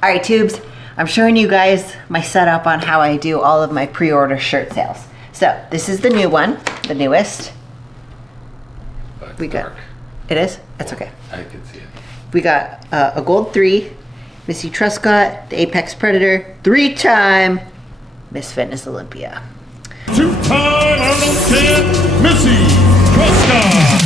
All right, tubes, I'm showing you guys my setup on how I do all of my pre-order shirt sales. So this is the new one, the newest. It's we got dark. It is? That's okay. I can see it. We got a gold 3, Missy Truscott, the Apex Predator, 3-time Miss Fitness Olympia. 2-time Olympian Missy Truscott.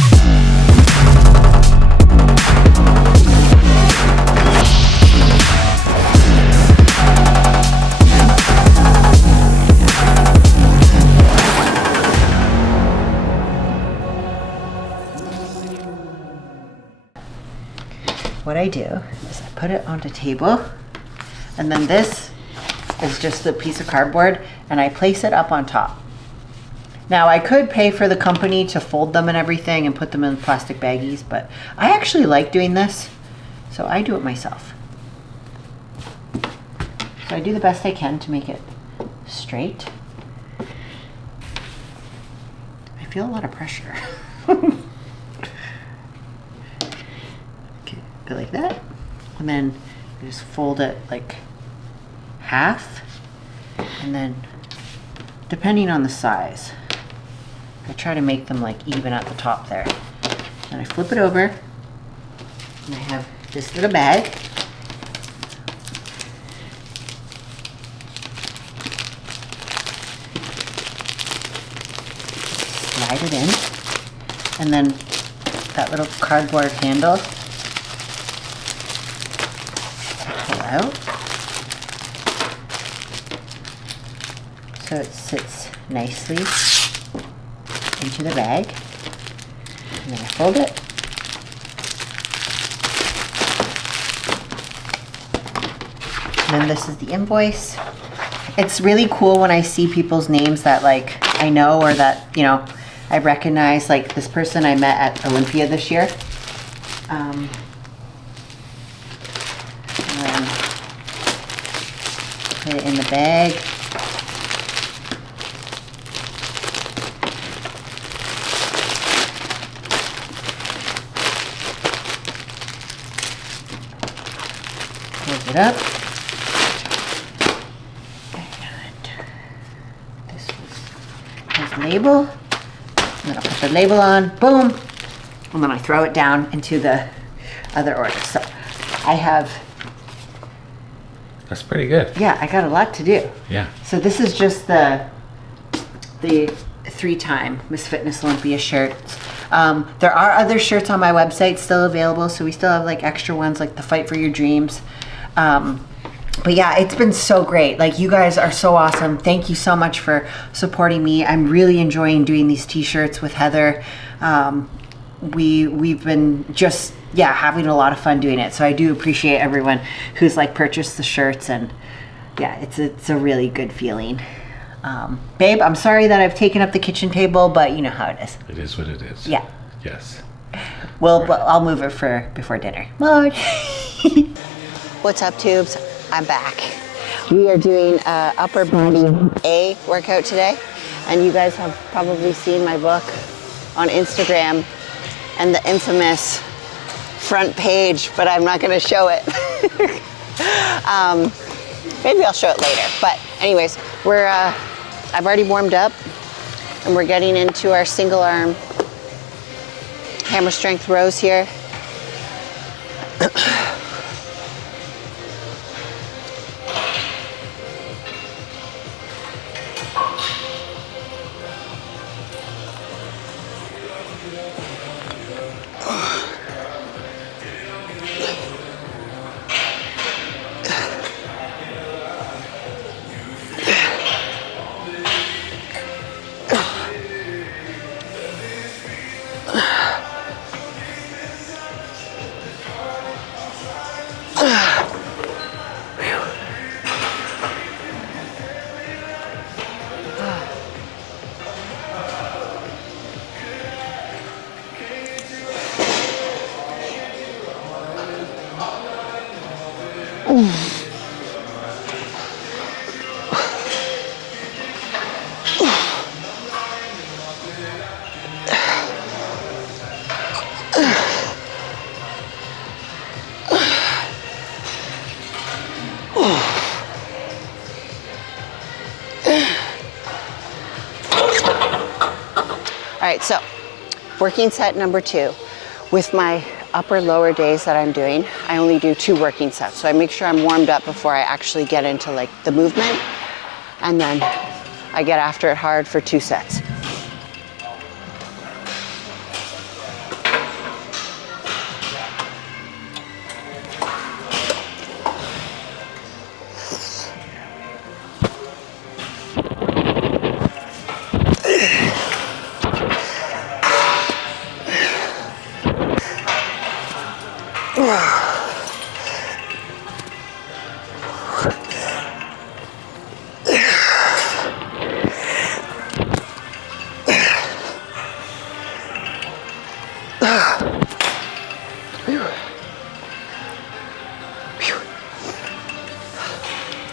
What I do is I put it onto table, and then this is just a piece of cardboard, and I place it up on top. Now I could pay for the company to fold them and everything and put them in plastic baggies, but I actually like doing this, so I do it myself. So I do the best I can to make it straight. I feel a lot of pressure. Go like that, and then you just fold it like half, and then depending on the size, I try to make them like even at the top there. Then I flip it over, and I have this little bag. Slide it in, and then that little cardboard handle out, so it sits nicely into the bag, and then I fold it, and then this is the invoice. It's really cool when I see people's names that like I know, or that, you know, I recognize, like this person I met at Olympia this year. Put it in the bag. Close it up. And this has the label. And then I'll put the label on, boom. And then I throw it down into the other order. So I have... That's pretty good. Yeah, I got a lot to do. Yeah. So this is just the 3-time Miss Fitness Olympia shirts. There are other shirts on my website still available, so we still have like extra ones like the Fight for Your Dreams. But yeah, it's been so great. Like, you guys are so awesome. Thank you so much for supporting me. I'm really enjoying doing these t-shirts with Heather. We've been just, yeah, having a lot of fun doing it. So I do appreciate everyone who's like purchased the shirts, and yeah, it's a really good feeling. Babe, I'm sorry that I've taken up the kitchen table, but you know how it is. It is what it is. Yeah. Yes. Well, but I'll move it for before dinner. Lord. What's up, tubes? I'm back. We are doing upper body A workout today, and you guys have probably seen my book on Instagram and the infamous front page, but I'm not gonna show it. Maybe I'll show it later. But anyways, I've already warmed up, and we're getting into our single arm hammer strength rows here. right, so working set number 2. With my upper lower days that I'm doing, I only do 2 working sets. So I make sure I'm warmed up before I actually get into like the movement. And then I get after it hard for 2 sets.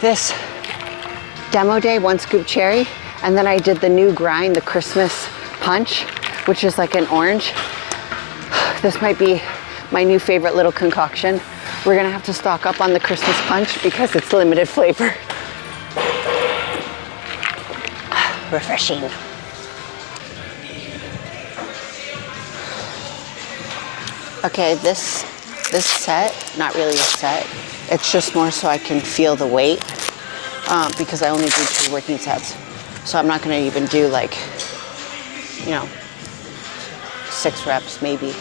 This demo day, 1 scoop cherry, and then I did the new grind, the Christmas punch, which is like an orange. This might be my new favorite little concoction. We're gonna have to stock up on the Christmas punch because it's limited flavor. Refreshing. Okay, this set, not really a set, it's just more so I can feel the weight because I only do 2 working sets. So I'm not gonna even do like, you know, 6 reps maybe.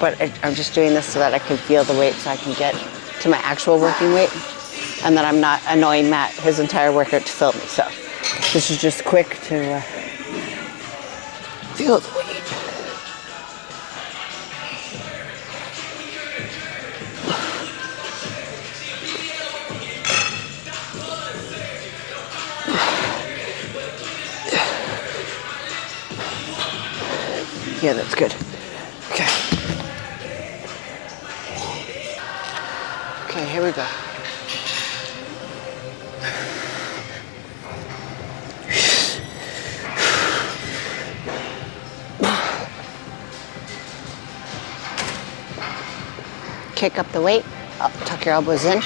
But I'm just doing this so that I can feel the weight so I can get to my actual working weight. And that I'm not annoying Matt his entire workout to film me. So this is just quick to feel the weight. Yeah, that's good. Okay. Okay, here we go. Kick up the weight. Oh, tuck your elbows in.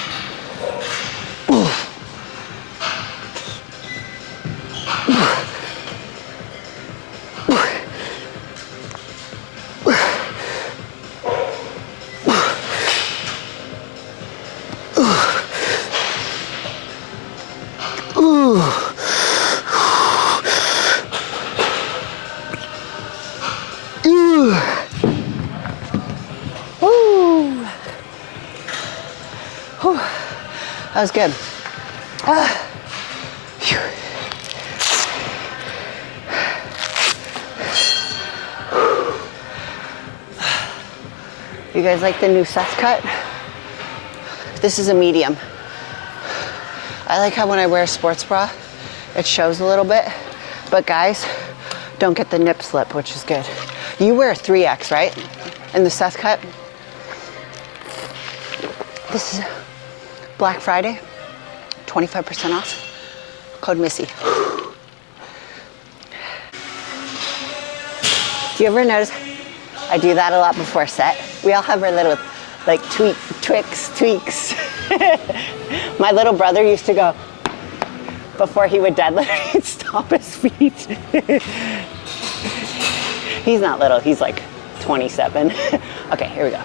That was good. You guys like the new Truscott? This is a medium. I like how when I wear a sports bra, it shows a little bit, but guys, don't get the nip slip, which is good. You wear a 3X, right? In the Truscott? This is Black Friday, 25% off, code Missy. Do you ever notice I do that a lot before set? We all have our little like tweaks. My little brother used to go, before he would deadlift, he'd stomp his feet. He's not little, he's like 27. Okay, here we go.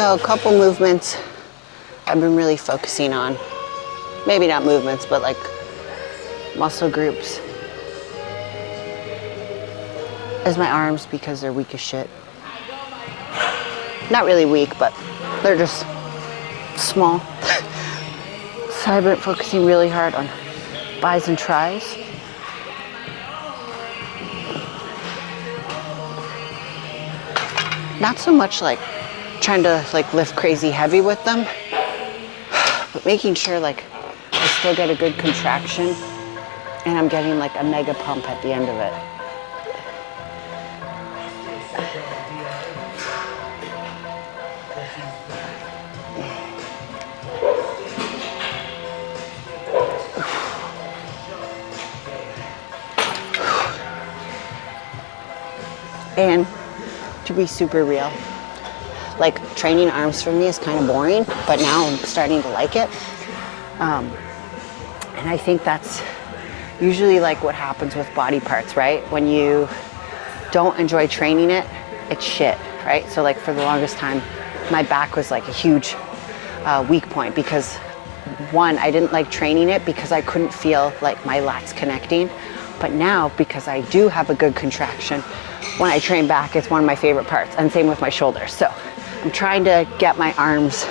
So a couple movements I've been really focusing on. Maybe not movements, but like muscle groups. Is my arms, because they're weak as shit. Not really weak, but they're just small. So I've been focusing really hard on bis and tris. Not so much like trying to like lift crazy heavy with them, but making sure like I still get a good contraction and I'm getting like a mega pump at the end of it. And to be super real, like training arms for me is kind of boring, but now I'm starting to like it. And I think that's usually like what happens with body parts, right? When you don't enjoy training it, it's shit, right? So like for the longest time, my back was like a huge weak point because one, I didn't like training it because I couldn't feel like my lats connecting. But now, because I do have a good contraction, when I train back, it's one of my favorite parts, and same with my shoulders. So I'm trying to get my arms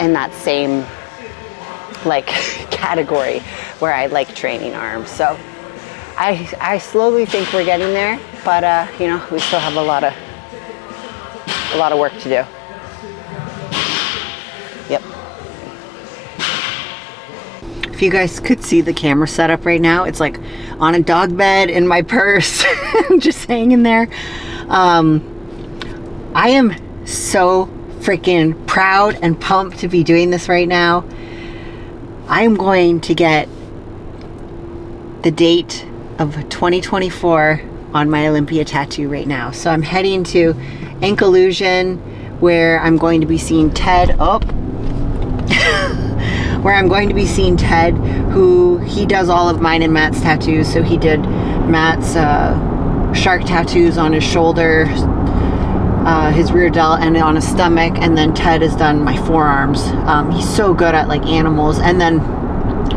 in that same like category where I like training arms. So I slowly think we're getting there, but you know, we still have a lot of work to do. Yep. If you guys could see the camera setup right now, it's like on a dog bed in my purse. I'm just hanging there. I am so freaking proud and pumped to be doing this right now. I am going to get the date of 2024 on my Olympia tattoo right now. So I'm heading to Ink Illusion, where I'm going to be seeing Ted where I'm going to be seeing Ted, who he does all of mine and Matt's tattoos. So he did Matt's shark tattoos on his shoulder, his rear delt, and on his stomach, and then Ted has done my forearms. He's so good at like animals, and then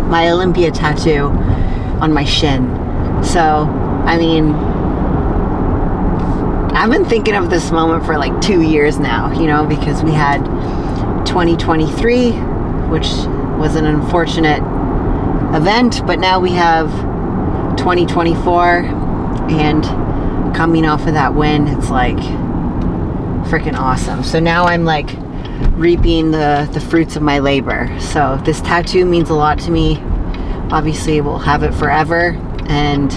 my Olympia tattoo on my shin. So I mean, I've been thinking of this moment for like 2 years now, you know, because we had 2023, which was an unfortunate event, but now we have 2024, and coming off of that win, it's like freaking awesome. So now I'm like reaping the fruits of my labor. So this tattoo means a lot to me. Obviously we'll have it forever, and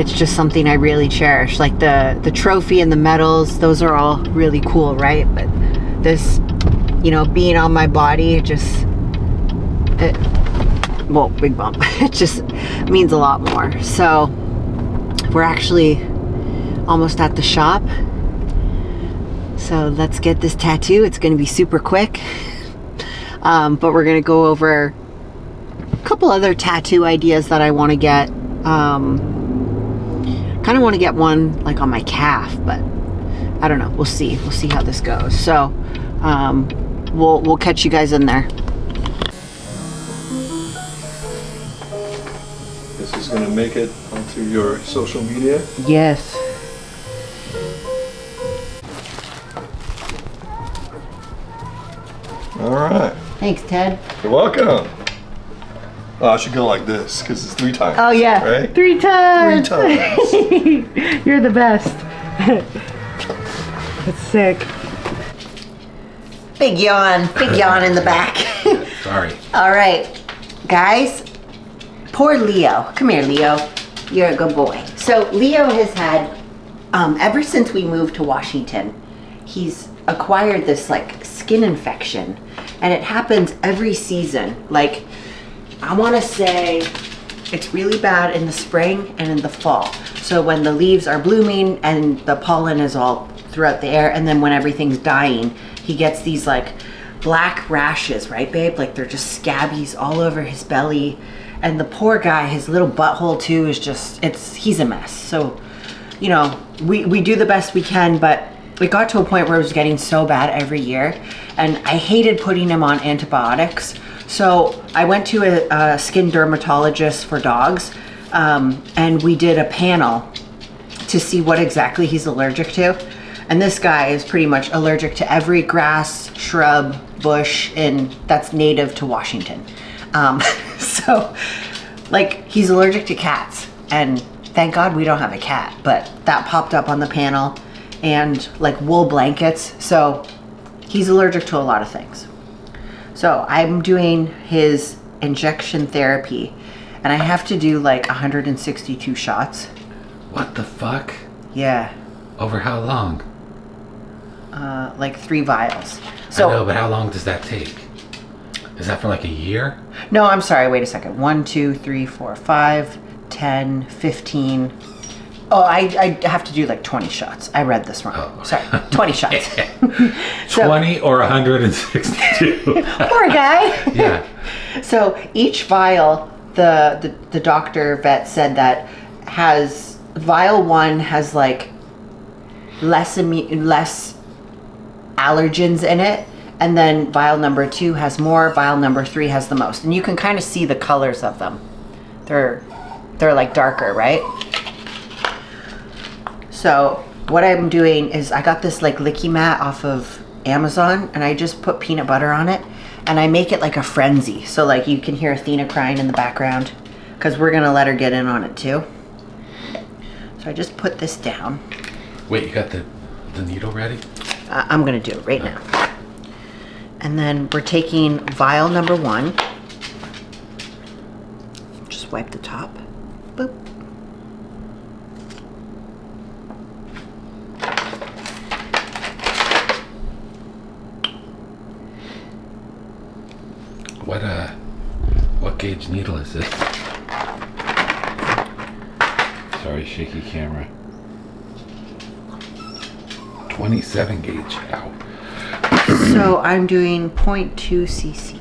it's just something I really cherish. Like the trophy and the medals, those are all really cool, right? But this, you know, being on my body, well, big bump. It just means a lot more. So we're actually almost at the shop. So let's get this tattoo. It's going to be super quick. But we're going to go over a couple other tattoo ideas that I want to get. Kind of want to get one like on my calf, but I don't know. We'll see. We'll see how this goes. So we'll catch you guys in there. This is going to make it onto your social media. Yes. All right. Thanks, Ted. You're welcome. Oh, I should go like this because it's 3 times. Oh yeah, right? 3 times. 3 times. You're the best. That's sick. Big yawn in the back. Sorry. All right, guys. Poor Leo. Come here, Leo. You're a good boy. So Leo has had, ever since we moved to Washington, he's acquired this like skin infection, and it happens every season. Like, I want to say it's really bad in the spring and in the fall. So when the leaves are blooming and the pollen is all throughout the air, and then when everything's dying, he gets these like black rashes, right, babe? Like they're just scabbies all over his belly. And the poor guy, his little butthole too is just, he's a mess. So, you know, we do the best we can, but it got to a point where it was getting so bad every year, and I hated putting him on antibiotics. So I went to a skin dermatologist for dogs, and we did a panel to see what exactly he's allergic to. And this guy is pretty much allergic to every grass, shrub, bush, and that's native to Washington. So, like, he's allergic to cats, and thank God we don't have a cat, but that popped up on the panel, and like wool blankets. So he's allergic to a lot of things. So I'm doing his injection therapy, and I have to do like 162 shots. What the fuck? Yeah. Over how long? Like 3 vials. So I know, but how long does that take? Is that for like a year? no, I'm sorry, wait a second. 1, 2, 3, 4, 5, 10, 15. Oh, I have to do like 20 shots. I read this wrong. Oh. Sorry, 20 shots. So- 20 or 162? Poor guy. Yeah. So each vial, the doctor vet said that has vial 1 has like less allergens in it, and then vial number 2 has more, vial number 3 has the most, and you can kind of see the colors of them. They're like darker, right? So what I'm doing is I got this like licky mat off of Amazon, and I just put peanut butter on it, and I make it like a frenzy. So like you can hear Athena crying in the background because we're gonna let her get in on it too. So I just put this down. Wait, you got the needle ready? I'm gonna do it right now. And then we're taking vial number 1. Just wipe the top. Boop. What gauge needle is this? Sorry, shaky camera. 27 gauge. Ow. So I'm doing 0.2 cc.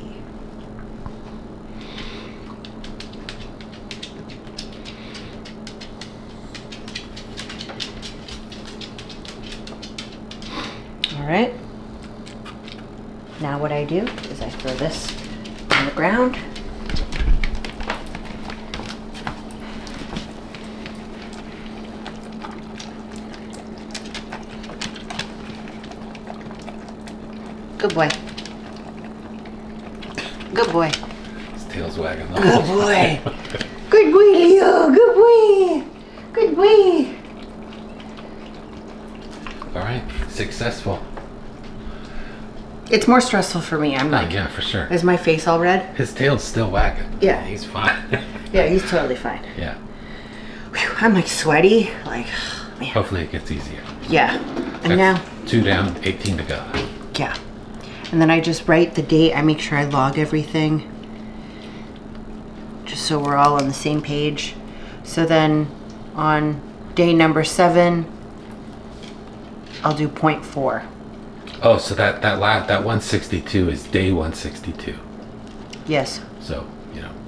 All right. Now what I do is I throw this on the ground. Good boy. Good boy. His tail's wagging the Good whole boy. Good boy, Leo. Good boy. Good boy. All right, successful. It's more stressful for me. I'm like, Yeah, for sure. is my face all red? His tail's still wagging. Yeah. He's fine. Yeah, he's totally fine. Yeah. Whew, I'm like sweaty. Like, man. Hopefully it gets easier. Yeah. And That's now, 2 down, 18 to go. yeah. And then I just write the date. I make sure I log everything, just so we're all on the same page. So then on day number 7, I'll do 0.4. Oh, so that 162 is day 162. Yes. So,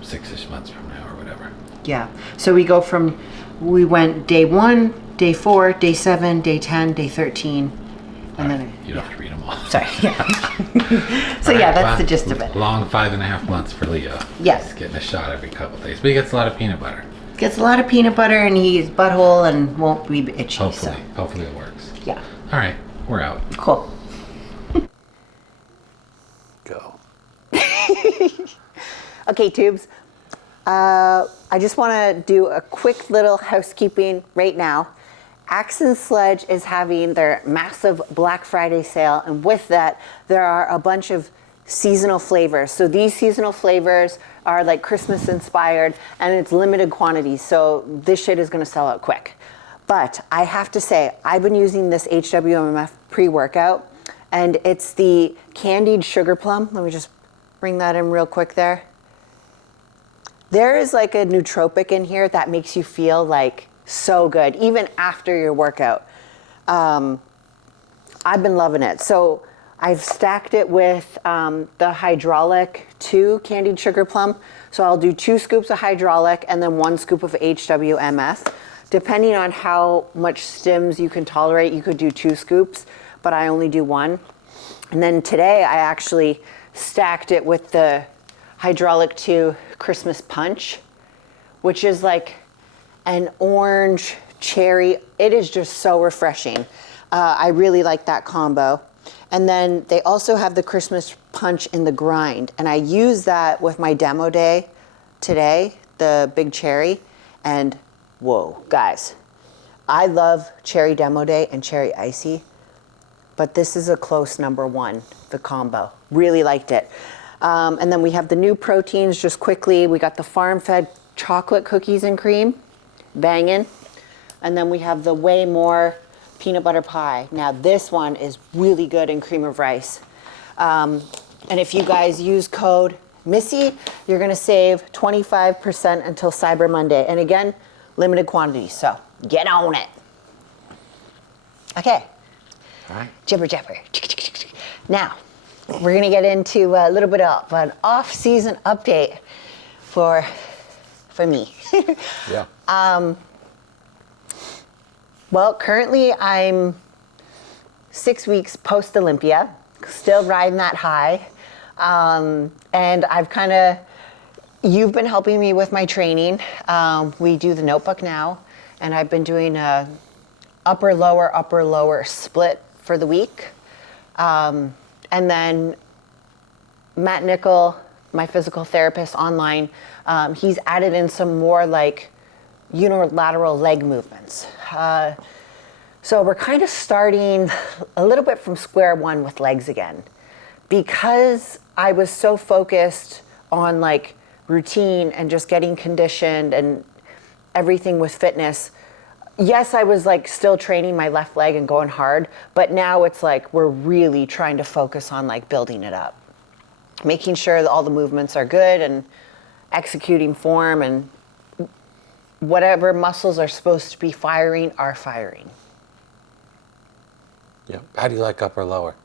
6-ish months from now or whatever. Yeah. So we went day 1, day 4, day 7, day 10, day 13. And then You don't have to read them all. sorry. Yeah. So yeah, that's the gist of it. Long 5.5 months for Leo. Yes. He's getting a shot every couple days. But he gets a lot of peanut butter. Gets a lot of peanut butter, and he's butthole and won't be itchy. Hopefully it works. So yeah. All right, we're out. Cool. Go. Okay, tubes. I just want to do a quick little housekeeping right now. Axe Sledge is having their massive Black Friday sale, and with that, there are a bunch of seasonal flavors. So these seasonal flavors are like Christmas inspired, and it's limited quantities. So this shit is going to sell out quick. But I have to say, I've been using this HWMF pre-workout, and it's the Candied Sugar Plum. Let me just bring that in real quick there. There is like a nootropic in here that makes you feel like so good, even after your workout. I've been loving it. So I've stacked it with the hydraulic 2 Candied Sugar Plum. So I'll do 2 scoops of hydraulic and then 1 scoop of HWMF. depending on how much stims you can tolerate, you could do 2 scoops, but I only do 1. And then today I actually stacked it with the Hydraulic 2 Christmas Punch, which is like an orange cherry. It is just so refreshing. I really like that combo. And then they also have the Christmas Punch in the grind. And I use that with my demo day today, the big cherry. And whoa, guys, I love cherry demo day and cherry icy, but this is a close number 1, the combo. Really liked it. And then we have the new proteins just quickly. We got the farm-fed chocolate cookies and cream, banging. And then we have the Way More peanut butter pie. Now this one is really good in cream of rice. And if you guys use code Missy, you're gonna save 25% until Cyber Monday. And again, limited quantities, so get on it. Okay. All right. Jibber jabber. Now, we're gonna get into a little bit of an off-season update for me. Yeah. Well, currently I'm 6 weeks post Olympia, still riding that high. And I've you've been helping me with my training. We do the notebook now, and I've been doing a upper, lower split for the week. And then Matt Nickel, my physical therapist online, he's added in some more like unilateral leg movements. So we're kind of starting a little bit from square one with legs again. Because I was so focused on like routine and just getting conditioned and everything with fitness, yes, I was like still training my left leg and going hard, but now it's like we're really trying to focus on like building it up, making sure that all the movements are good and executing form, and whatever muscles are supposed to be firing are firing. Yeah. How do you like upper lower?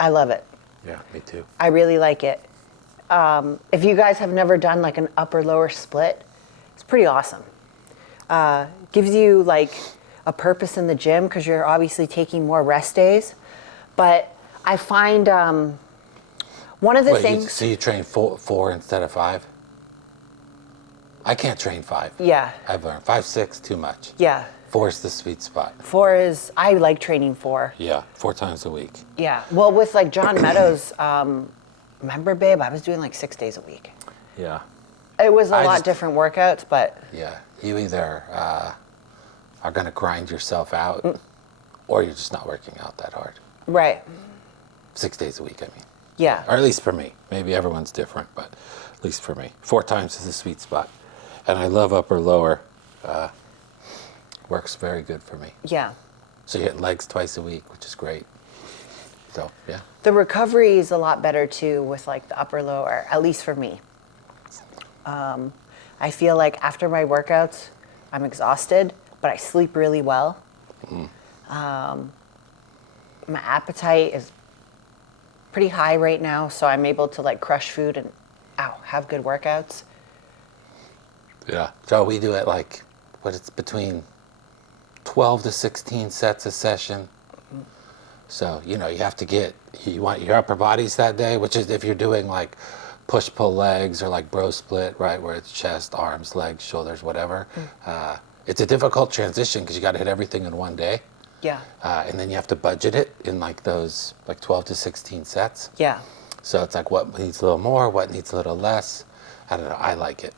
I love it. Yeah, me too. I really like it. If you guys have never done like an upper lower split, it's pretty awesome. Gives you like a purpose in the gym because you're obviously taking more rest days. But I find one of the things. So you train four instead of 5? I can't train 5. Yeah. I've learned 5, 6, too much. Yeah. 4 is the sweet spot. 4 is, I like training 4. Yeah, 4 times a week. Yeah. Well, with like John Meadows, remember, babe, I was doing like 6 days a week. Yeah. It was a lot different workouts, but. Yeah. You either are going to grind yourself out or you're just not working out that hard. Right. 6 days a week, I mean. Yeah. Or at least for me. Maybe everyone's different, but at least for me. 4 times is the sweet spot. And I love upper lower. Works very good for me. Yeah. So you hit legs twice a week, which is great. So, yeah. The recovery is a lot better too with like the upper lower, at least for me. I feel like after my workouts, I'm exhausted, but I sleep really well. My appetite is pretty high right now, so I'm able to like crush food and have good workouts. Yeah. So we do it like, it's between 12 to 16 sets a session. So, you have to you want your upper bodies that day, which is if you're doing like push-pull legs or like bro split, right, where it's chest, arms, legs, shoulders, whatever. It's a difficult transition because you got to hit everything in one day. Yeah. And then you have to budget it in like those like 12 to 16 sets. Yeah. So it's like what needs a little more, what needs a little less. I don't know. I like it.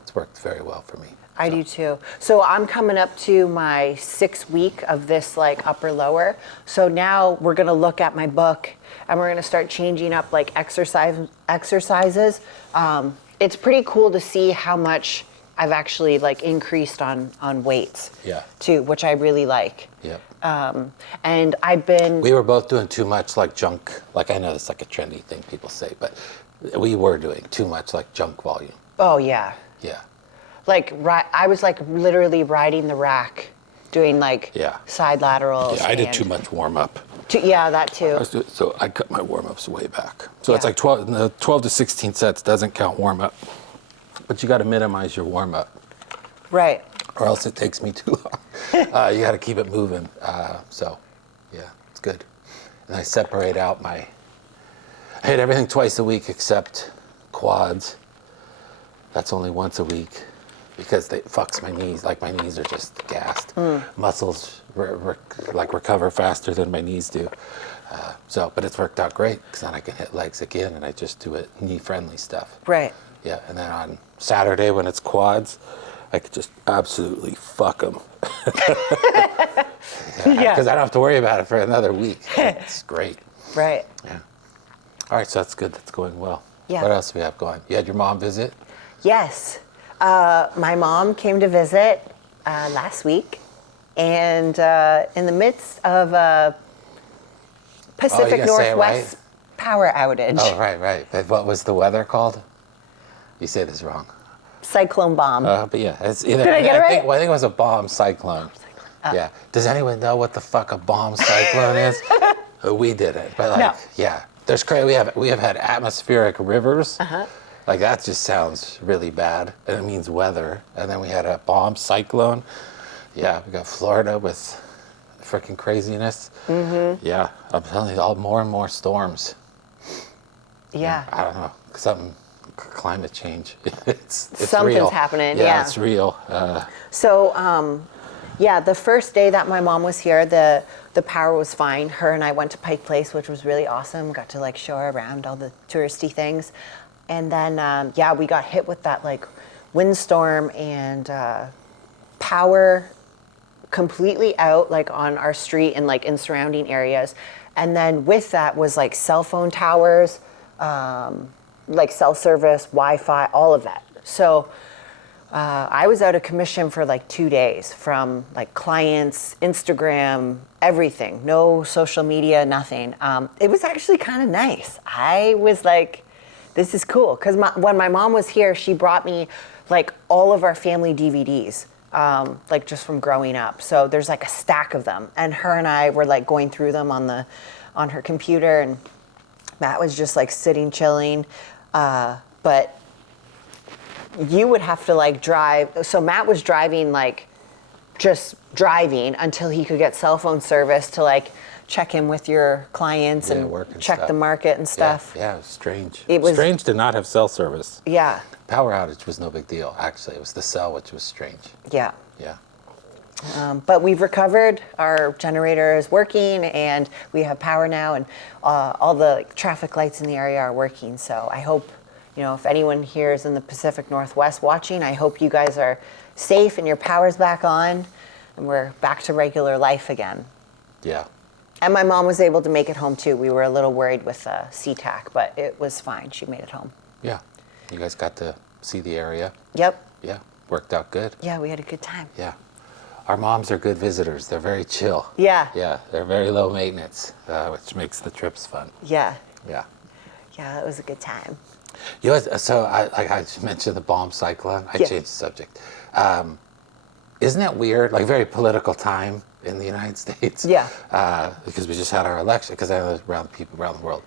It's worked very well for me. I do too. So I'm coming up to my 6th week of this like upper lower. So now we're gonna look at my book and we're gonna start changing up like exercises. It's pretty cool to see how much I've actually like increased on weights. Yeah. Too, which I really like. Yep. And we were both doing too much like junk. Like I know it's like a trendy thing people say, but we were doing too much like junk volume. Oh yeah. Yeah. Like I was like literally riding the rack, doing like side laterals. Yeah, I did too much warm up. Yeah, that too. So I cut my warm ups way back. So it's like 12 to 16 sets doesn't count warm up, but you got to minimize your warm up. Right. or else it takes me too long. You got to keep it moving. So, yeah, it's good. And I separate out I hit everything twice a week except quads. That's only once a week because it fucks my knees. Like my knees are just gassed. Muscles recover faster than my knees do. But it's worked out great because then I can hit legs again and I just do it knee-friendly stuff. Right. Yeah, and then on Saturday when it's quads, I could just absolutely fuck them. Because I don't have to worry about it for another week. It's great. Right. Yeah. All right, so that's good. That's going well. Yeah. What else do we have going? You had your mom visit? Yes. My mom came to visit last week, and in the midst of a Pacific Northwest power outage. Oh, right. But what was the weather called? You say this wrong. Cyclone bomb. But yeah, it's either. Did I get it right? I think it was a bomb cyclone. Yeah. Does anyone know what the fuck a bomb cyclone is? We didn't, but No. yeah. There's crazy. We have had atmospheric rivers. Like that just sounds really bad, and it means weather. And then we had a bomb cyclone. Yeah, we got Florida with freaking craziness. Yeah, I'm telling you, more and more storms. Yeah. I don't know, climate change. It's Something's real. happening. Yeah, Yeah. it's real. The first day that my mom was here, the power was fine. Her and I went to Pike Place, which was really awesome. Got to show her around all the touristy things. And then, we got hit with that windstorm and power completely out on our street and in surrounding areas. And then with that was cell phone towers, cell service, Wi-Fi, all of that. So I was out of commission for 2 days from clients, Instagram, everything, no social media, nothing. It was actually kind of nice. I was this is cool. Because when my mom was here, she brought me all of our family DVDs, just from growing up. So there's a stack of them. And her and I were going through them on her computer, and Matt was just sitting, chilling. But you would have to drive. So Matt was driving, just driving until he could get cell phone service to check in with your clients and check stuff. the market and stuff. Yeah, it was strange. It was strange to not have cell service. Yeah. Power outage was no big deal. Actually, it was the cell which was strange. Yeah. Yeah. But we've recovered. Our generator is working, and we have power now, and all the traffic lights in the area are working. So I hope, if anyone here is in the Pacific Northwest watching, I hope you guys are safe and your power's back on, and we're back to regular life again. Yeah. And my mom was able to make it home too. We were a little worried with SeaTac, but it was fine. She made it home. Yeah. You guys got to see the area. Yep. Yeah. Worked out good. Yeah, we had a good time. Yeah. Our moms are good visitors. They're very chill. Yeah. Yeah. They're very low maintenance, which makes the trips fun. Yeah. Yeah. Yeah, it was a good time. So I mentioned the bomb cyclone. I changed the subject. Isn't it weird? Very political time in the United States. Yeah. Because we just had our election. Because I know around people around the world.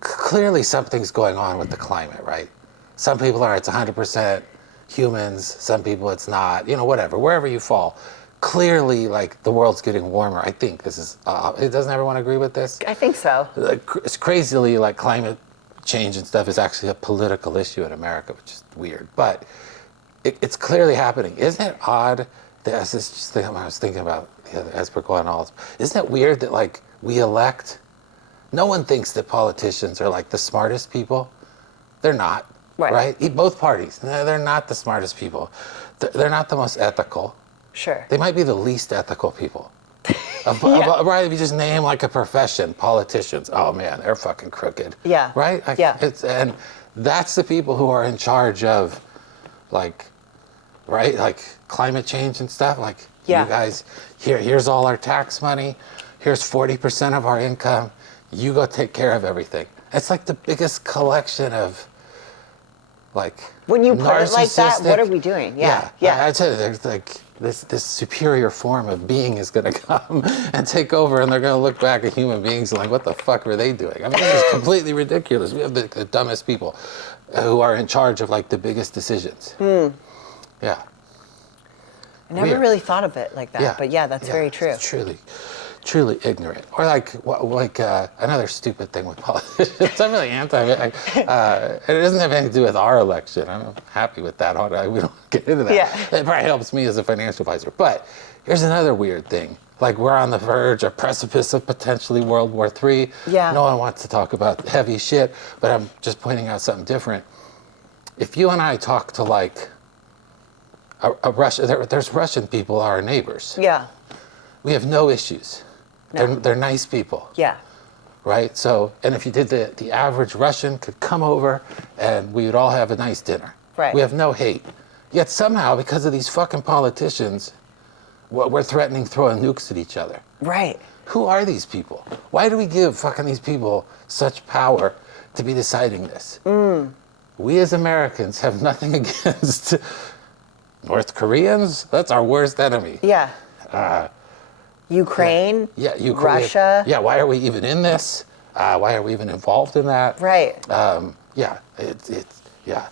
Clearly, something's going on with the climate, right? Some people are. It's 100% humans. Some people, it's not. Whatever. Wherever you fall. Clearly, the world's getting warmer. I think this is. Doesn't everyone agree with this? I think so. It's crazily climate change and stuff is actually a political issue in America, which is weird. But it's clearly happening. Isn't it odd? This is just the thing I was thinking about as we're going all this. Isn't it weird that we elect? No one thinks that politicians are the smartest people. They're not. Right? Both parties. They're not the smartest people. They're not the most ethical. Sure. They might be the least ethical people. Right? If you just name a profession, politicians. Oh man, they're fucking crooked. Yeah. Right? Yeah. And that's the people who are in charge of, climate change and stuff. You guys, here's all our tax money. Here's 40% of our income. You go take care of everything. It's the biggest collection of, when you put it like that, what are we doing? Yeah. I tell you, there's this superior form of being is going to come and take over, and they're going to look back at human beings and what the fuck were they doing? I mean, this is completely ridiculous. We have the dumbest people who are in charge of the biggest decisions. Yeah. I never Weird. really thought of it like that, but yeah, that's very true. It's truly ignorant. Or like another stupid thing with politicians. I'm really anti it. It doesn't have anything to do with our election. I'm happy with that. We don't get into that. Yeah. It probably helps me as a financial advisor. But here's another weird thing. Like we're on the verge or precipice of potentially World War III. Yeah. No one wants to talk about heavy shit, but I'm just pointing out something different. If you and I talk to like a Russian, there's Russian people, our neighbors. Yeah. We have no issues. No. They're nice people. Yeah. Right? So, and if you did the average Russian could come over and we would all have a nice dinner. Right. We have no hate. Yet somehow, because of these fucking politicians, we're threatening throwing nukes at each other. Right. Who are these people? Why do we give fucking these people such power to be deciding this? We as Americans have nothing against North Koreans. That's our worst enemy. Yeah. Ukraine. Yeah, Ukraine. Russia. Yeah, why are we even in this? Why are we even involved in that? Right. Yeah, yeah.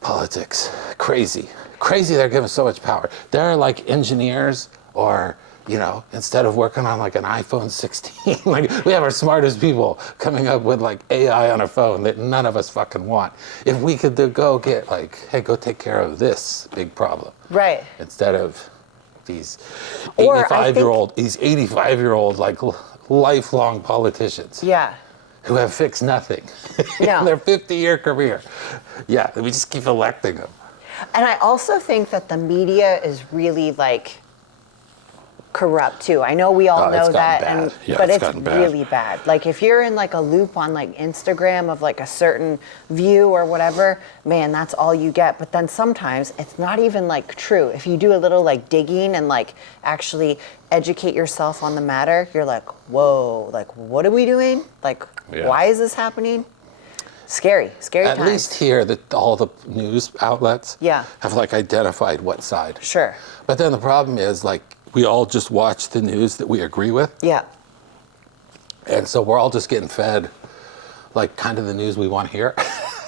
Politics, crazy. They're given so much power. They're like engineers or, instead of working on like an iPhone 16, like we have our smartest people coming up with like AI on a phone that none of us fucking want. If we could go get like, hey, go take care of this big problem. Right. Instead of these Or 85-year-old like lifelong politicians. Yeah. Who have fixed nothing No. in their 50-year career. Yeah, we just keep electing them. And I also think that the media is really like corrupt too. I know we all know that, but it's really bad. Like if you're in like a loop on like Instagram of like a certain view or whatever, man, that's all you get. But then sometimes it's not even like true. If you do a little like digging and like actually educate yourself on the matter, you're like, whoa, like what are we doing? Like, why is this happening? Scary At times. least here, all the news outlets Yeah. have like identified what side. Sure. But then the problem is like we all just watch the news that we agree with. Yeah. And so we're all just getting fed like kind of the news we want to hear.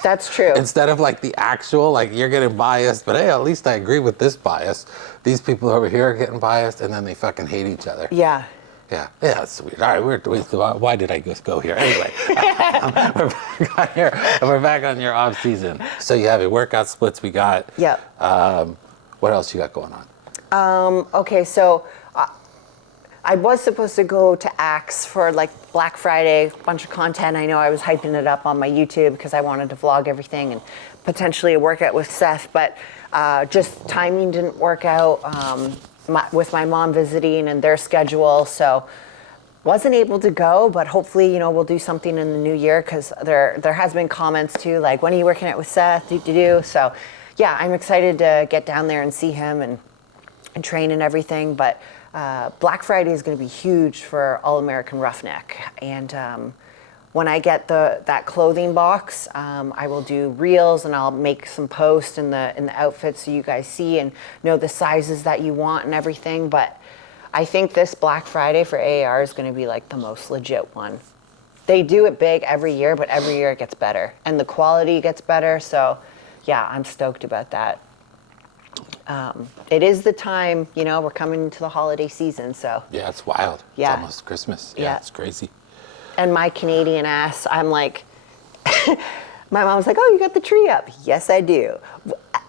That's true. Instead of like the actual, like you're getting biased, but hey, at least I agree with this bias. These people over here are getting biased, and then they fucking hate each other. Yeah. Yeah, it's weird. All right, why did I just go here? Anyway, we're back on your off season. So you have your workout splits. We got. Yeah. What else you got going on? Okay, so I was supposed to go to Axe for like Black Friday, a bunch of content. I know I was hyping it up on my YouTube because I wanted to vlog everything and potentially a workout with Seth, but just timing didn't work out with my mom visiting and their schedule, so wasn't able to go, but hopefully, we'll do something in the new year because there has been comments too, like, when are you working out with Seth? So yeah, I'm excited to get down there and see him and train and everything, but Black Friday is going to be huge for All American Roughneck, and when I get that clothing box, I will do reels and I'll make some posts in the outfits so you guys see and know the sizes that you want and everything. But I think this Black Friday for AAR is going to be like the most legit one. They do it big every year, but every year it gets better and the quality gets better. So yeah, I'm stoked about that. It is the time, we're coming into the holiday season, so. Yeah, it's wild. Yeah. It's almost Christmas. Yeah, it's crazy. And my Canadian ass, I'm like, my mom's like, oh, you got the tree up. Yes, I do.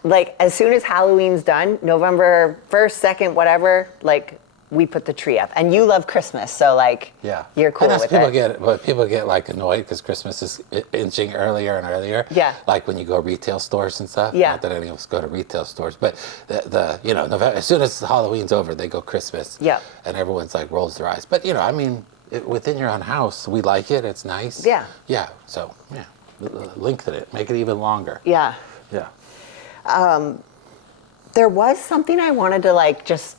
Like, as soon as Halloween's done, November 1st, 2nd, whatever, like, we put the tree up. And you love Christmas, so, like, you're cool with it. People get, like, annoyed because Christmas is inching earlier and earlier. Yeah. Like when you go retail stores and stuff. Yeah. Not that any of us go to retail stores, but November, as soon as Halloween's over, they go Christmas. Yeah. And everyone's, like, rolls their eyes. But, within your own house, we like it. It's nice. Yeah. Yeah. So, yeah. Lengthen it. Make it even longer. Yeah. Yeah. There was something I wanted to, like, just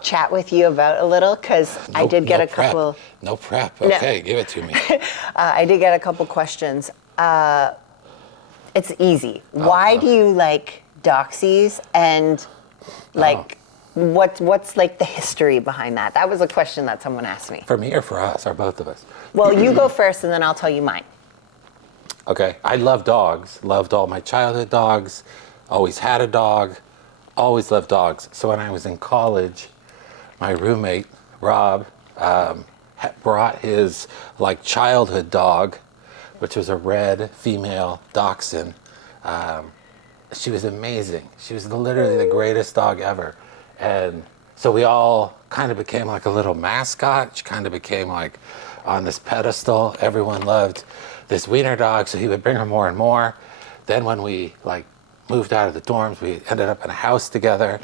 chat with you about a little, because I did get a couple. No prep. Okay, give it to me. I did get a couple questions. It's easy. Why do you like doxies, and like what's like the history behind that? That was a question that someone asked me. For me or for us, or both of us? Well, you go first, and then I'll tell you mine. Okay, I love dogs. Loved all my childhood dogs. always had a dog, always loved dogs. So when I was in college, my roommate, Rob, brought his like childhood dog, which was a red female Dachshund. She was amazing. She was literally the greatest dog ever. And so we all kind of became like a little mascot. She kind of became like on this pedestal. Everyone loved this wiener dog, so he would bring her more and more. Then when we like moved out of the dorms, we ended up in a house together.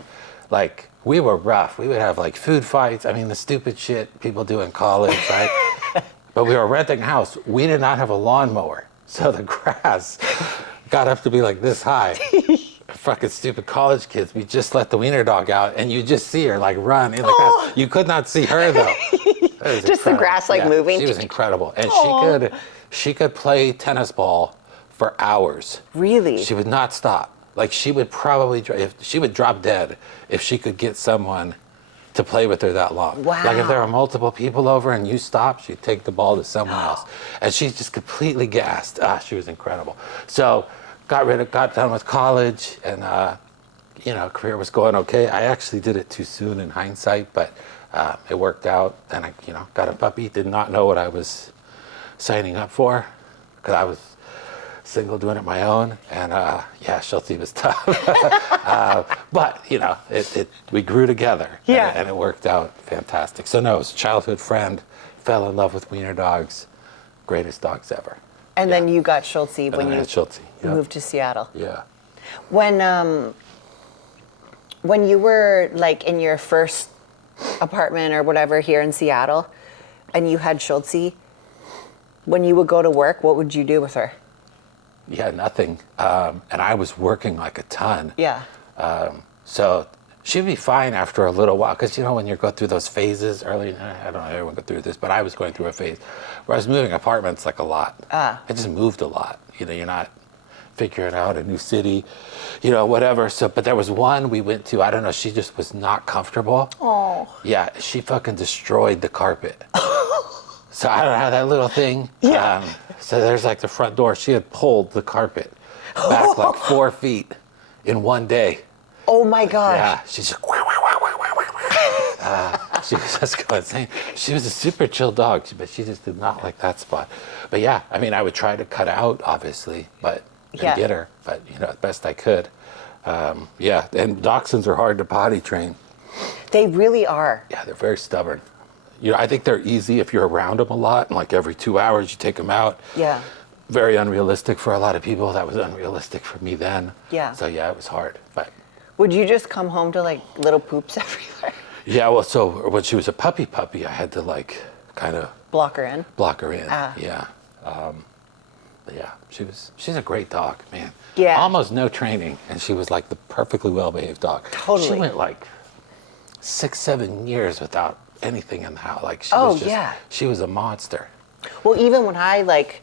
Like, we were rough. We would have like food fights. I mean, the stupid shit people do in college, right? But we were renting a house. We did not have a lawnmower, so the grass got up to be like this high. Fucking stupid college kids. We just let the wiener dog out, and you just see her like run in the grass. You could not see her though. Just the grass like moving. She was incredible, and she could play tennis ball for hours. Really? She would not stop. Like, she would probably she would drop dead if she could get someone to play with her that long. Wow. Like, if there were multiple people over and you stopped, she'd take the ball to someone else. And she's just completely gassed. She was incredible. So got done with college, and career was going okay. I actually did it too soon in hindsight, but it worked out. Then I got a puppy. Did not know what I was signing up for, because I was single, doing it my own, and Schulte was tough. But we grew together, and it worked out fantastic. So no, it was a childhood friend, fell in love with wiener dogs, greatest dogs ever. And then you got Schulte when you moved to Seattle. Yeah. When you were like in your first apartment or whatever here in Seattle, and you had Schulte, when you would go to work, what would you do with her? Yeah, nothing. And I was working like a ton. Yeah. So she'd be fine after a little while, because when you go through those phases early, I don't know if everyone go through this, but I was going through a phase where I was moving apartments like a lot. I just moved a lot. You're not figuring out a new city, whatever. So, but there was one we went to, I don't know, she just was not comfortable. Oh. Yeah, she fucking destroyed the carpet. So I don't know how that little thing. Yeah. So there's like the front door. She had pulled the carpet back like 4 feet in one day. Oh my gosh. Yeah, she's just, she was just going insane. She was a super chill dog, but she just did not like that spot. But yeah, I mean, I would try to cut out, obviously, and get her, but as best I could. And Dachshunds are hard to potty train. They really are. Yeah, they're very stubborn. I think they're easy if you're around them a lot, and like every 2 hours you take them out. Yeah. Very unrealistic for a lot of people. That was unrealistic for me then. Yeah. So yeah, it was hard. But would you just come home to like little poops everywhere? yeah, well, so when she was a puppy, I had to like kind of block her in. Yeah. But yeah, she's a great dog, man. Yeah. Almost no training, and she was like the perfectly well-behaved dog. Totally. She went like 6-7 years without anything in the house. Like she was a monster. Well, even when I like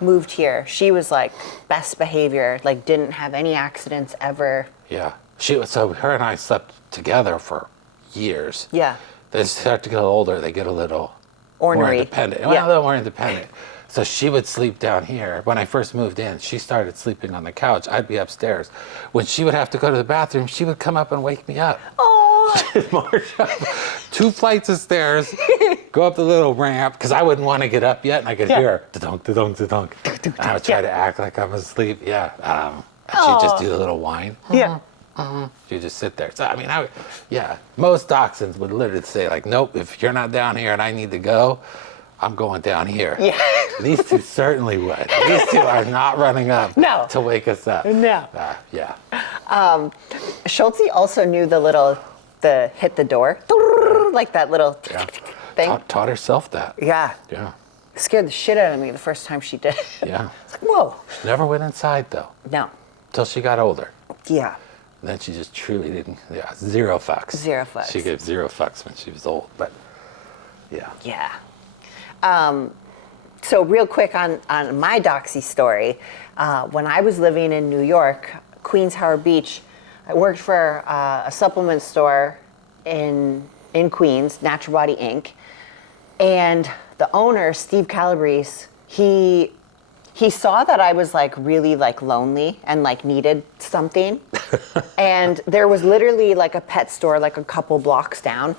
moved here, she was like best behavior, like didn't have any accidents ever. Yeah. So her and I slept together for years. Yeah. They start to get older, they get a little ornery, more independent. Yeah. Well, a little more independent. So she would sleep down here. When I first moved in, she started sleeping on the couch. I'd be upstairs. When she would have to go to the bathroom, she would come up and wake me up. Oh. March up 2 flights of stairs, go up the little ramp, because I wouldn't want to get up yet, and I could hear her, da-dunk, da-dunk, da-dunk. And I would try to act like I'm asleep. Yeah. She'd just do the little whine. Yeah. She'd just sit there. So, I mean, most Dachshunds would literally say, like, nope, if you're not down here and I need to go, I'm going down here. Yeah. These two certainly would. These two are not running up to wake us up. No. Yeah. Schulte also knew the hit the door, like that little thing. Taught herself that. Yeah. Yeah. Scared the shit out of me the first time she did it. Yeah. It's like, whoa. Never went inside, though. No. Till she got older. Yeah. And then she just truly didn't. Yeah, zero fucks. Zero fucks. She gave zero fucks when she was old, but yeah. Yeah. So real quick on my Doxy story, when I was living in New York, Queens Howard Beach, I worked for a supplement store in Queens, Natural Body Inc. And the owner, Steve Calabrese, he he saw that I was like really like lonely and like needed something. And there was literally like a pet store like a couple blocks down.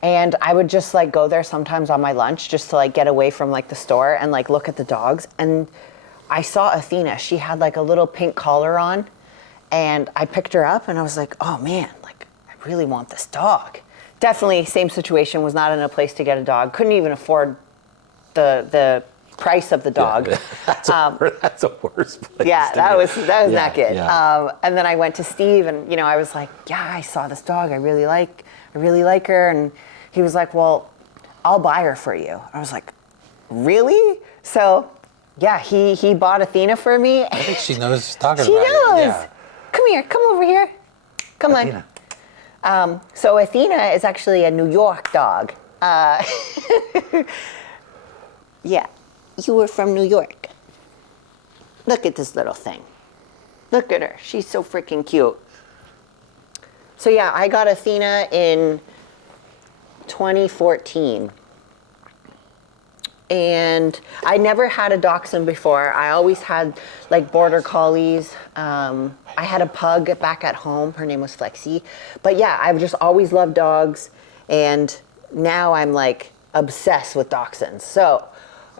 And I would just like go there sometimes on my lunch just to like get away from like the store and like look at the dogs. And I saw Athena. She had like a little pink collar on, and I picked her up and I was like, oh man, like I really want this dog. Definitely same situation, was not in a place to get a dog. Couldn't even afford the price of the dog. Yeah, that's a worse place. Yeah, that was not good. Yeah. And then I went to Steve, and I was like, yeah, I saw this dog. I really like her. And he was like, well, I'll buy her for you. I was like, really? So yeah, he bought Athena for me. I think she knows she's talking She about knows. it. Yeah. Come here. Come over here. Come Athena. on. So Athena is actually a New York dog. Yeah, you were from New York. Look at this little thing. Look at her. She's so freaking cute. So yeah, I got Athena in 2014. And I never had a Dachshund before. I always had like border collies. I had a pug back at home. Her name was Flexi. But yeah, I've just always loved dogs. And now I'm like obsessed with Dachshunds. So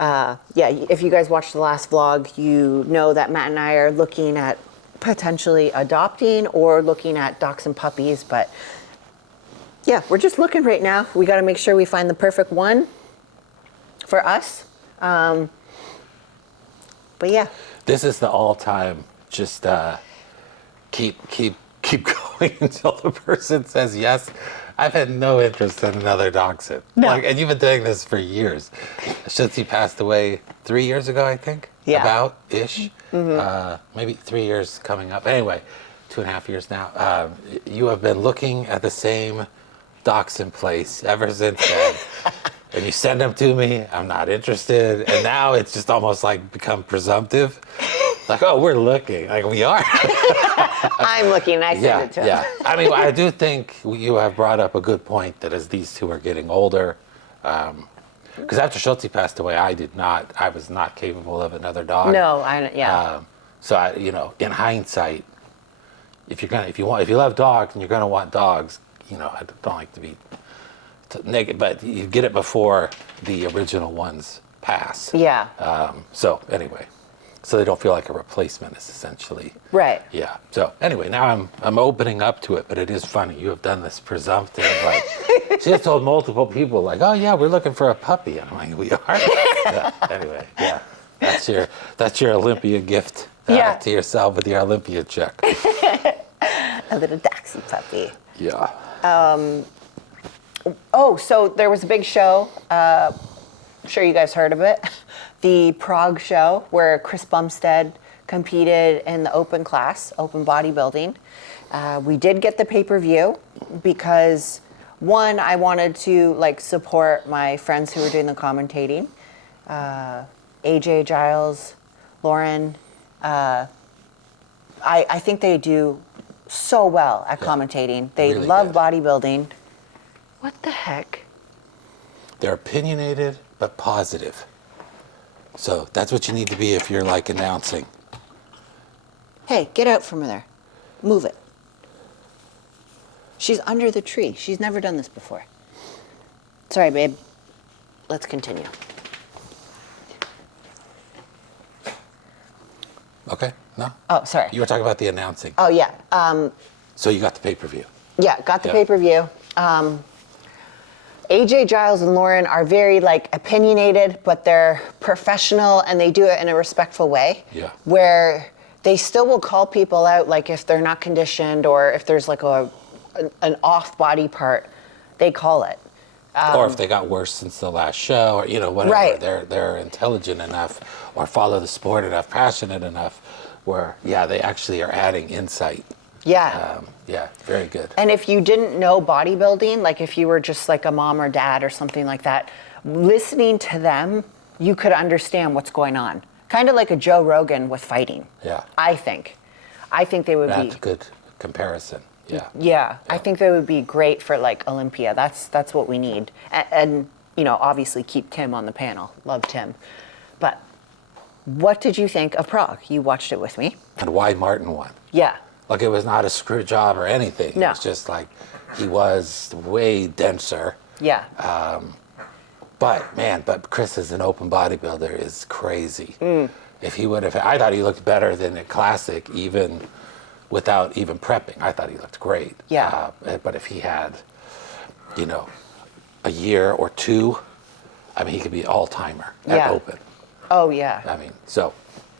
yeah, if you guys watched the last vlog, you know that Matt and I are looking at potentially adopting or looking at Dachshund puppies. But yeah, we're just looking right now. We got to make sure we find the perfect one for us. But yeah. This is the all-time just keep going until the person says yes. I've had no interest in another dachshund. No. And you've been doing this for years. Since he passed away 3 years ago, I think. Yeah. About-ish. Maybe 3 years coming up. Anyway, 2.5 years now. You have been looking at the same dachshund place ever since then. And you send them to me, I'm not interested. And now it's just almost like become presumptive. Like, oh, we're looking. Like, we are. I'm looking, and I send it to him. Yeah. I mean, I do think you have brought up a good point that as these two are getting older, because after Schultze passed away, I was not capable of another dog. No, So in hindsight, if you love dogs and you're gonna want dogs, I don't like to be negative, but you get it before the original ones pass. Yeah. So anyway, so they don't feel like a replacement is essentially. Right. Yeah. So anyway, now I'm opening up to it, but it is funny. You have done this presumptive, like she has told multiple people, like, oh yeah, we're looking for a puppy. And I'm like, we are. Yeah. Anyway, yeah, that's your Olympia gift to yourself with your Olympia check. A little Dachshund puppy. Yeah. Oh, so there was a big show. I'm sure you guys heard of it. The Prague show where Chris Bumstead competed in the open class, open bodybuilding. We did get the pay-per-view because one, I wanted to like support my friends who were doing the commentating. AJ, Giles, Lauren. I think they do so well at commentating. They really love good. bodybuilding. What the heck? They're opinionated but positive. So that's what you need to be if you're like announcing. Hey, get out from there. Move it. She's under the tree. She's never done this before. Sorry, babe. Let's continue. Okay, no? Oh, sorry. You were talking about the announcing. Oh, yeah. So you got the pay-per-view. Yeah, got the Yeah. pay-per-view. AJ, Giles, and Lauren are very like opinionated, but they're professional and they do it in a respectful way. Yeah. Where they still will call people out, like if they're not conditioned or if there's like an off body part, they call it. Or if they got worse since the last show, or whatever. Right. They're intelligent enough, or follow the sport enough, passionate enough, where they actually are adding insight. Yeah. Yeah, very good. And if you didn't know bodybuilding, like if you were just like a mom or dad or something like that, listening to them, you could understand what's going on. Kind of like a Joe Rogan with fighting. Yeah. I think they would That's be. a good comparison. Yeah. Yeah, I think they would be great for like Olympia. That's what we need. And obviously keep Tim on the panel. Love Tim. But What did you think of Prague? You watched it with me. And why Martin won. Yeah. Like, it was not a screw job or anything. No. It was just like, he was way denser. Yeah. But Chris as an open bodybuilder is crazy. If he would have, I thought he looked better than a classic, even without even prepping. I thought he looked great. Yeah. But if he had, a year or two, I mean, he could be all-timer at open. Oh, yeah. I mean, so,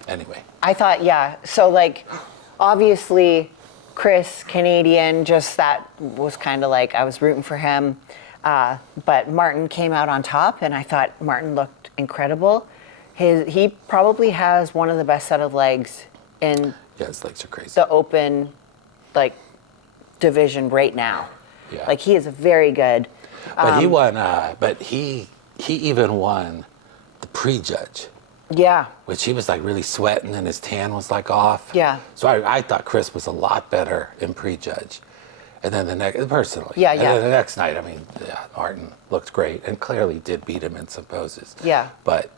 anyway. I thought, yeah. So, like, obviously, Chris, Canadian, just that was kind of like, I was rooting for him. But Martin came out on top, and I thought Martin looked incredible. He probably has one of the best set of legs in His legs are crazy. the open, like, division right now. Yeah. Like, he is very good. But he won, but he even won the prejudge. Yeah. Which he was like really sweating and his tan was like off. Yeah. So I thought Chris was a lot better in prejudge. And then the next, personally. Yeah, and yeah. then the next night, I mean, Martin looked great and clearly did beat him in some poses. Yeah. But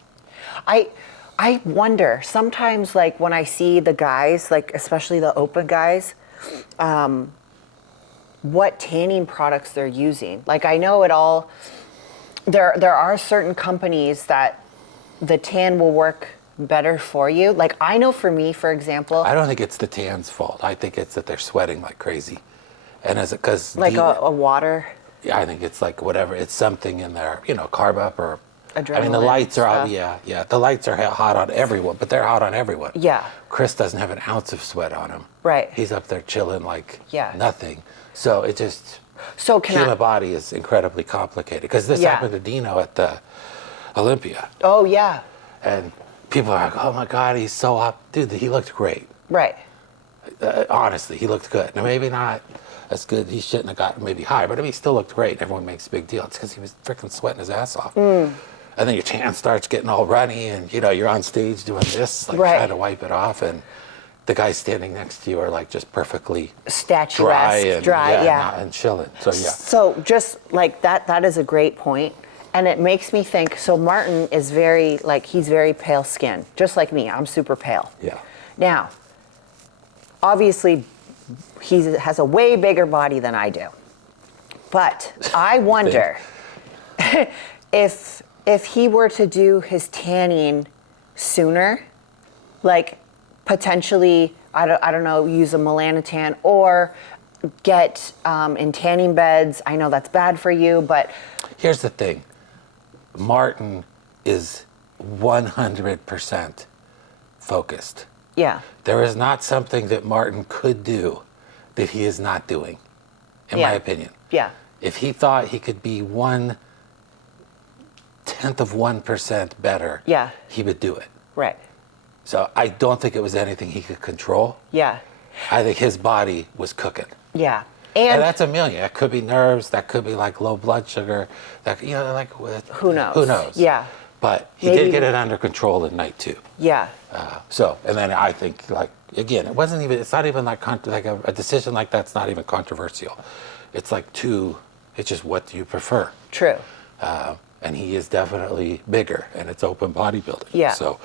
I wonder, sometimes, like, when I see the guys, like, especially the open guys, what tanning products they're using. Like, I know it all, there are certain companies that the tan will work better for you. Like, I know for me, for example, I don't think it's the tan's fault. I think it's that they're sweating like crazy. And because like a water. Yeah, I think it's like whatever. It's something in there, carb up or. I mean, the Adrenaline lights are out. stuff. Yeah. The lights are hot on everyone, but they're hot on everyone. Yeah. Chris doesn't have an ounce of sweat on him. Right. He's up there chilling like Yeah. nothing. So it just. So human body is incredibly complicated because this happened to Dino at the Olympia, Oh, yeah. and people are like, "Oh my God, he's so up, dude." He looked great. Right. Honestly, he looked good. Now maybe not as good. He shouldn't have got maybe higher, but I mean, he still looked great. Everyone makes a big deal. It's because he was freaking sweating his ass off. And then your tan starts getting all runny, and you're on stage doing this, like Right. trying to wipe it off, and the guys standing next to you are like just perfectly Statuesque, dry, yeah. and chilling. So yeah. So just like that is a great point. And it makes me think, so Martin is he's very pale skinned, just like me. I'm super pale. Yeah. Now, obviously, he has a way bigger body than I do. But I wonder if he were to do his tanning sooner, like potentially, I don't know, use a melanotan or get in tanning beds. I know that's bad for you, but Here's the thing. Martin is 100% focused. yeah, There is not something that Martin could do that he is not doing, in my opinion. yeah, If he thought he could be 1/10% better, Yeah. he would do it. right, So I don't think it was anything he could control. yeah, I think his body was cooking. yeah. And And that's a million. That could be nerves. That could be like low blood sugar. That like who knows? Who knows? Yeah, But he Maybe- did get it under control in night 2. yeah, And then I think like again, it's not even like a decision like that's not even controversial. It's like it's just what do you prefer? true. And he is definitely bigger, and it's open bodybuilding. Yeah. So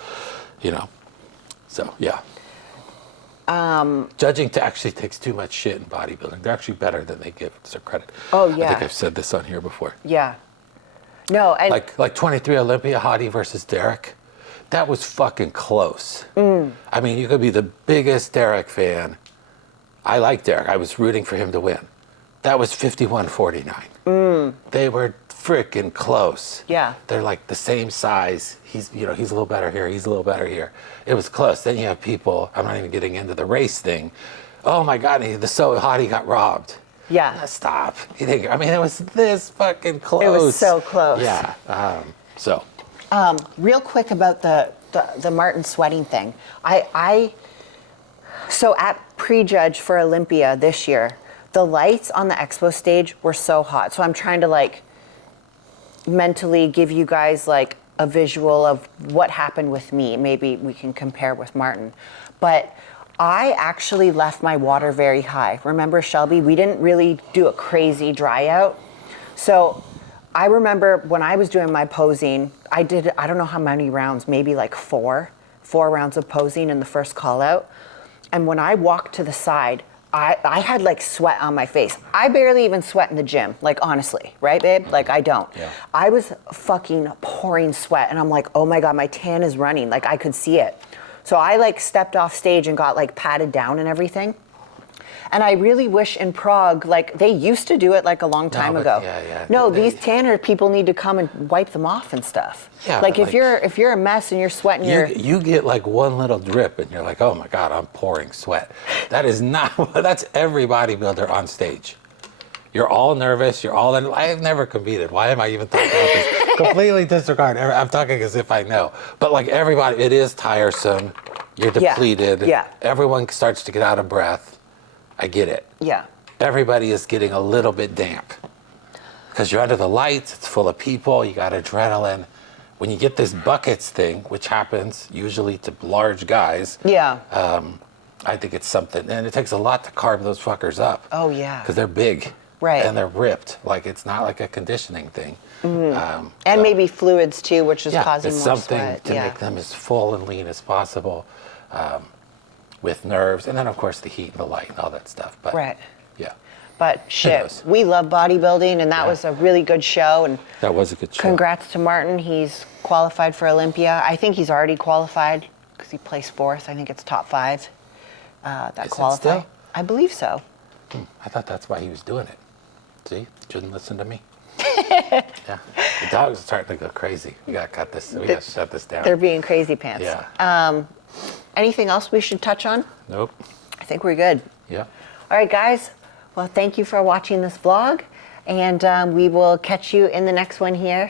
yeah. Judging actually takes too much shit in bodybuilding. They're actually better than they give their credit. Oh, I yeah. think I've said this on here before. Yeah. No, and Like 23 Olympia, Hottie versus Derek. That was fucking close. I mean, you could be the biggest Derek fan. I like Derek. I was rooting for him to win. That was 51-49. They were freaking close. Yeah. They're like the same size. He's a little better here. He's a little better here. It was close. Then you have people, I'm not even getting into the race thing. Oh my God, Hottie got robbed. yeah, Stop. It was this fucking close. it was so close. Yeah. Real quick about the Martin sweating thing. So at prejudge for Olympia this year, the lights on the expo stage were so hot. So I'm trying to like mentally give you guys like a visual of what happened with me. Maybe we can compare with Martin. But I actually left my water very high. Remember, Shelby, we didn't really do a crazy dry out. So I remember when I was doing my posing, I don't know how many rounds, maybe like 4. 4 rounds of posing in the first call out. And when I walked to the side, I had like sweat on my face. I barely even sweat in the gym, like honestly, right, babe? Like I don't. Yeah. I was fucking pouring sweat and I'm like, oh my God, my tan is running. Like I could see it. So I like stepped off stage and got like patted down and everything. And I really wish in Prague, like they used to do it like a long time ago. No, these tanner people need to come and wipe them off and stuff. Yeah, like if you're a mess and you're sweating, you get like one little drip and you're like, oh my God, I'm pouring sweat. That is not. That's every bodybuilder on stage. You're all nervous. You're all in. I've never competed. Why am I even talking about this? Completely disregard. I'm talking as if I know. But like everybody, it is tiresome. You're depleted. Yeah. Everyone starts to get out of breath. I get it. Yeah. Everybody is getting a little bit damp because you're under the lights. It's full of people. You got adrenaline. When you get this buckets thing, which happens usually to large guys. Yeah. I think it's something, and it takes a lot to carve those fuckers up. Oh yeah. Because they're big. Right. And they're ripped. Like it's not like a conditioning thing. Mm-hmm. And maybe fluids too, which is causing it's more something sweat. to make them as full and lean as possible. With nerves, and then of course the heat and the light and all that stuff. But right. Yeah. But shit, we love bodybuilding, and that was a really good show. And that was a good show. Congrats to Martin. He's qualified for Olympia. I think he's already qualified because he placed 4th. I think it's top 5 that qualify. I believe so. I thought that's why he was doing it. See, shouldn't listen to me. Yeah, the dog's starting to go crazy. We gotta cut this. We gotta shut this down. They're being crazy pants. Yeah. Anything else we should touch on? Nope. I think we're good. Yeah. All right, guys. Well, thank you for watching this vlog, and we will catch you in the next one here.